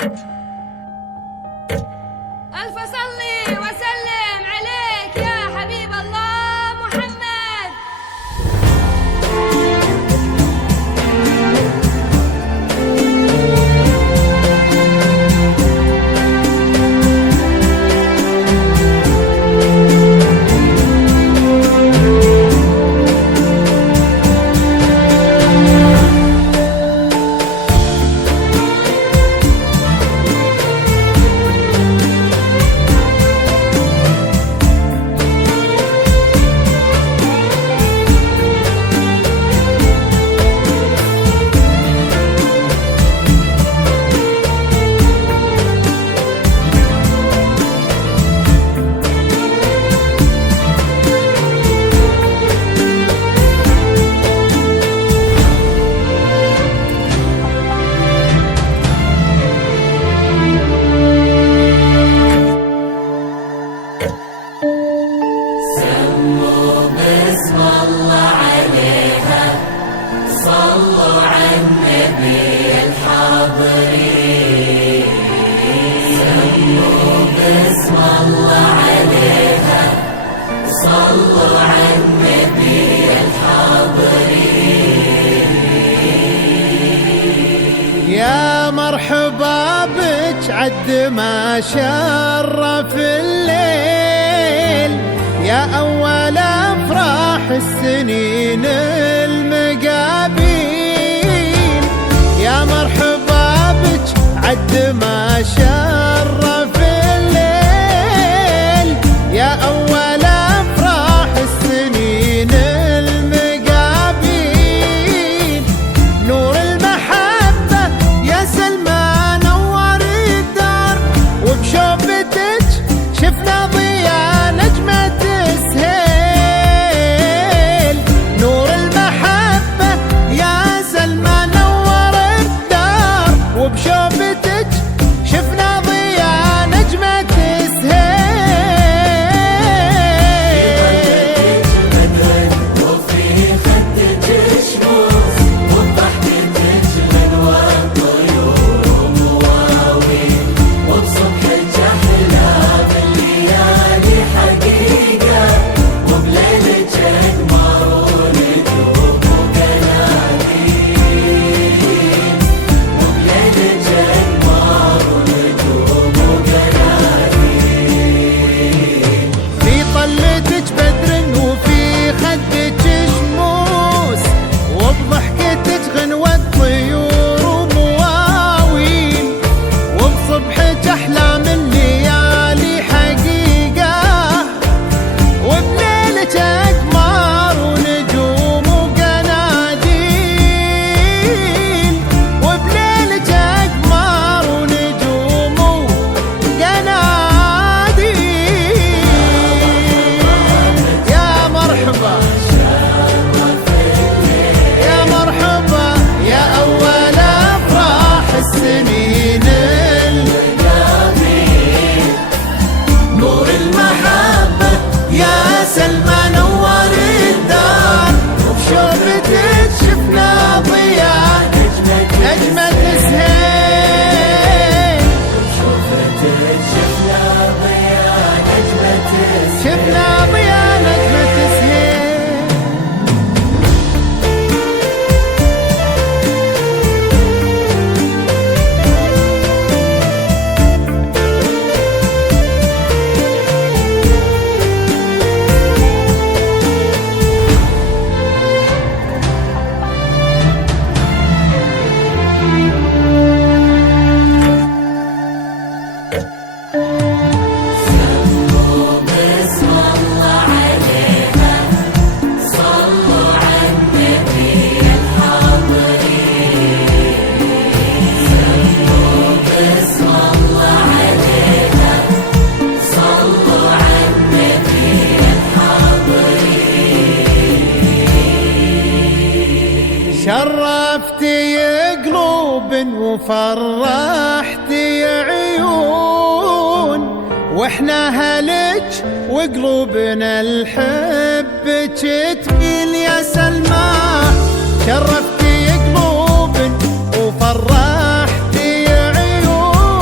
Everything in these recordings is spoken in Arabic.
ألف صلي وسلم عليك يا حبيب الله محمد. صلوا على النبي الحاضرين، سموا باسم الله عليها، صلوا على النبي الحاضرين. يا مرحبا بك عد ما شرف الليل، يا أول أفراح السنين المقابيل، يا مرحبا بك عد ما شرف الليل، يا أول أفراح السنين المقابيل. نور المحبة يا سلمى نور الدار، وبشوفتك شفنا ضياء نجمة السهيل. نور المحبة يا سلمى نور الدار، وبشوفتك شفنا ضياء نجمة السهيل. وفي خدك شموس، وبضحكتك غنوة طيور ومواويل، وبصبحك أحلى بالليالي حقيقة، وبليلك أقمر ونجوم وقناديل، وبليلك أقمر ونجوم وقناديل. في طلتك بدر وفي خدك شموس، وبضحكتك غنوة طيور ومواويل، وبصبحك أحلى من ليالي حقيقة، وبليلك أقمار ونجوم وقناديل، وبليلك أقمار ونجوم وقناديل. يا مرحبا يا مرحبا يا أول أفراح السنين المقابيل. نور المحبة يا سلمى نور الدار، وبشوفتك شفنا ضياء نجمة السهيل. شوفتك شفنا ضياء نجمة السهيل. شفنا ضياء نجمة السهيل. سموا باسم الله عليها، صلوا على النبي الحاضرين، سموا باسم الله عليها، صلوا على النبي الحاضرين. شرفتي قلوب وفرحتي عيون، واحنا هلك وقلوبنا الحبك تميل يا سلمى. شرفتي قلوب وفرحتي عيون،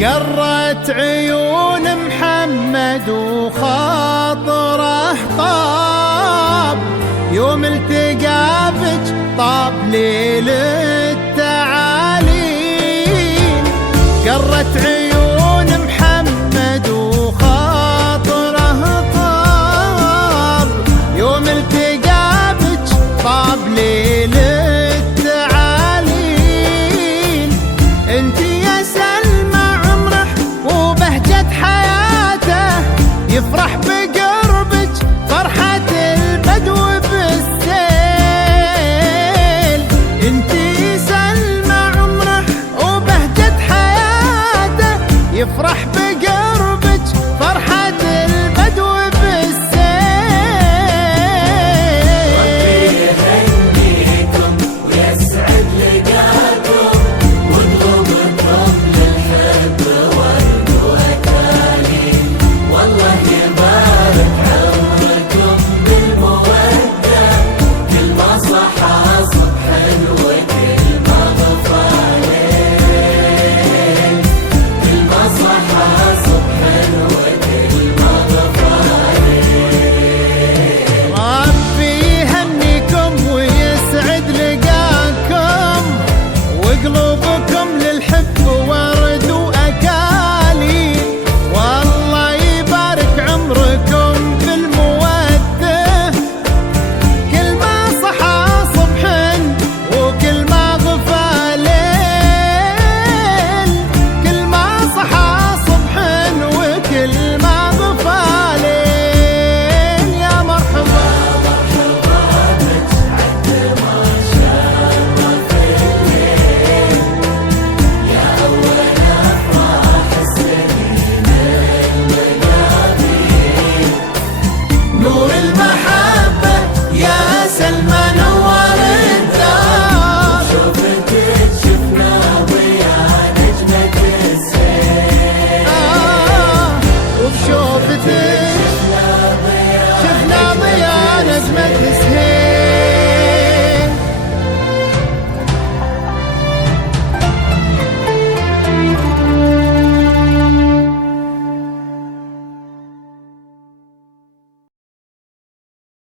قرت عيون محمد وخاطره طاب، يوم التقى بك طاب ليل التعاليم. قرت عيون محمد وخاطره طاب، يوم التقى بك طاب ليل التعاليم. انتي يا سلمى عمره وبهجة حياته، يفرح بقربك فرحة البدو بالسيل. انتي سلمى عمره وبهجة حياته، يفرح بقربك فرحة البدو بالسيل. ربي يهنيكم ويسعد لقاكم، وقلوبكم للحب ورد وأكاليل. والله يبارك عمركم بالمودة، كل ما صحى صبح وكل ما غفى ليل، كل ما صحى صبح وكل ما غفى ليل. ربي يهنيكم ويسعد لقاكم، وقلوبكم للحب ورد وأكاليل. والله يبارك عمركم بالمودة، كل ما صحى صبح وكل ما غفى ليل، كل ما صحى صبح وكل ما غفى ليل. يا مرحبا نور الماء